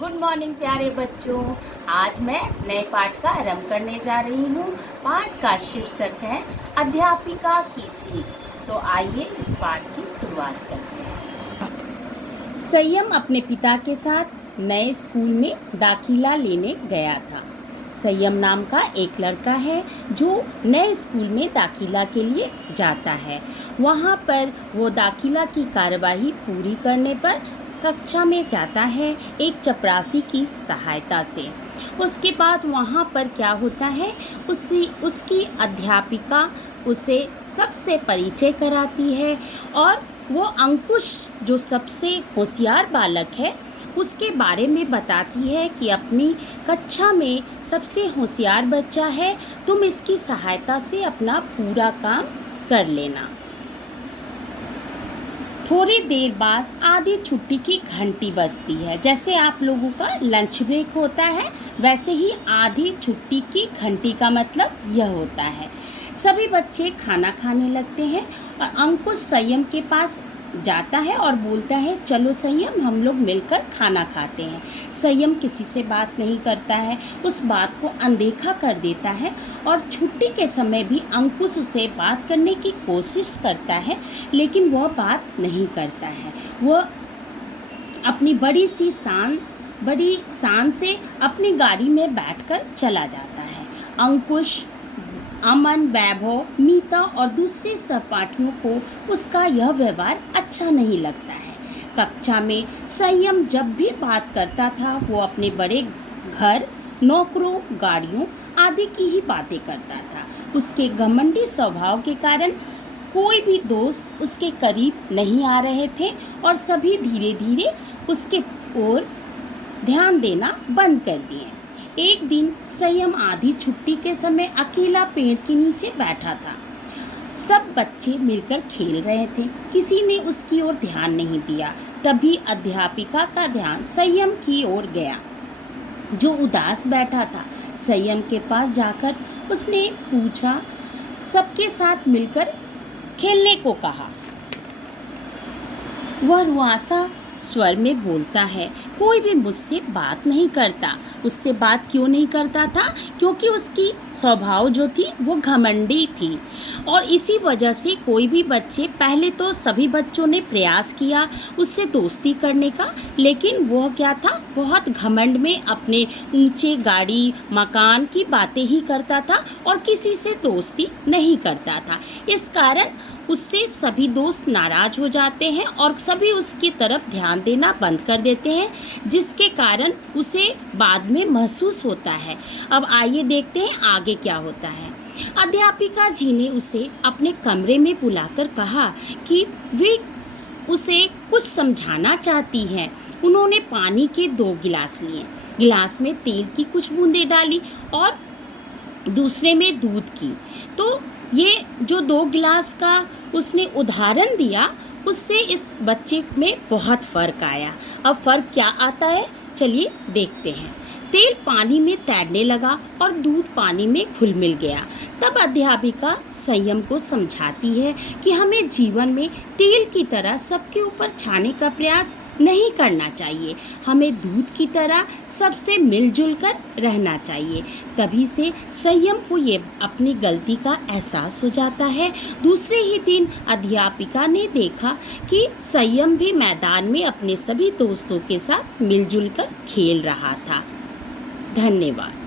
Good morning प्यारे बच्चों। आज मैं नए पाठ का आरंभ करने जा रही हूँ। पाठ का शीर्षक है अध्यापिका की सीख। तो आइए इस पाठ की शुरुआत करते हैं। संयम अपने पिता के साथ नए स्कूल में दाखिला लेने गया था। संयम नाम का एक लड़का है जो नए स्कूल में दाखिला के लिए जाता है। वहाँ पर वो दाखिला की कार्यवाही पूरी करने पर कक्षा में जाता है एक चपरासी की सहायता से। उसके बाद वहाँ पर क्या होता है, उसकी अध्यापिका उसे सबसे परिचय कराती है और वो अंकुश जो सबसे होशियार बालक है उसके बारे में बताती है कि अपनी कक्षा में सबसे होशियार बच्चा है, तुम इसकी सहायता से अपना पूरा काम कर लेना। थोड़ी देर बाद आधी छुट्टी की घंटी बजती है। जैसे आप लोगों का लंच ब्रेक होता है वैसे ही आधी छुट्टी की घंटी का मतलब यह होता है। सभी बच्चे खाना खाने लगते हैं और अंकुश संयम के पास जाता है और बोलता है, चलो संयम हम लोग मिलकर खाना खाते हैं। संयम किसी से बात नहीं करता है, उस बात को अनदेखा कर देता है और छुट्टी के समय भी अंकुश उसे बात करने की कोशिश करता है लेकिन वह बात नहीं करता है। वह अपनी बड़ी शान से अपनी गाड़ी में बैठकर चला जाता है। अंकुश, अमन, वैभव, मीता और दूसरे सहपाठियों को उसका यह व्यवहार अच्छा नहीं लगता है। कक्षा में संयम जब भी बात करता था वो अपने बड़े घर, नौकरों, गाड़ियों आदि की ही बातें करता था। उसके घमंडी स्वभाव के कारण कोई भी दोस्त उसके करीब नहीं आ रहे थे और सभी धीरे धीरे उसके ओर ध्यान देना बंद कर दिए। एक दिन संयम आधी छुट्टी के समय अकेला पेड़ के नीचे बैठा था। सब बच्चे मिलकर खेल रहे थे, किसी ने उसकी ओर ध्यान नहीं दिया। तभी अध्यापिका का ध्यान संयम की ओर गया जो उदास बैठा था। संयम के पास जाकर उसने पूछा, सबके साथ मिलकर खेलने को कहा। वह रुआसा स्वर में बोलता है, कोई भी मुझसे बात नहीं करता। उससे बात क्यों नहीं करता था? क्योंकि उसकी स्वभाव जो थी वो घमंडी थी और इसी वजह से कोई भी बच्चे, पहले तो सभी बच्चों ने प्रयास किया उससे दोस्ती करने का, लेकिन वह क्या था, बहुत घमंड में अपने ऊंचे गाड़ी मकान की बातें ही करता था और किसी से दोस्ती नहीं करता था। इस कारण उससे सभी दोस्त नाराज हो जाते हैं और सभी उसकी तरफ ध्यान देना बंद कर देते हैं, जिसके कारण उसे बाद में महसूस होता है। अब आइए देखते हैं आगे क्या होता है। अध्यापिका जी ने उसे अपने कमरे में बुलाकर कहा कि वे उसे कुछ समझाना चाहती हैं। उन्होंने पानी के 2 गिलास लिए, गिलास में तेल की कुछ बूंदें डाली और दूसरे में दूध की। तो ये जो 2 गिलास का उसने उदाहरण दिया उससे इस बच्चे में बहुत फ़र्क आया। अब फ़र्क क्या आता है, चलिए देखते हैं। तेल पानी में तैरने लगा और दूध पानी में घुल मिल गया। तब अध्यापिका संयम को समझाती है कि हमें जीवन में तेल की तरह सबके ऊपर छाने का प्रयास नहीं करना चाहिए, हमें दूध की तरह सबसे मिलजुल कर रहना चाहिए। तभी से संयम को ये अपनी गलती का एहसास हो जाता है। दूसरे ही दिन अध्यापिका ने देखा कि संयम भी मैदान में अपने सभी दोस्तों के साथ मिलजुल कर खेल रहा था। धन्यवाद।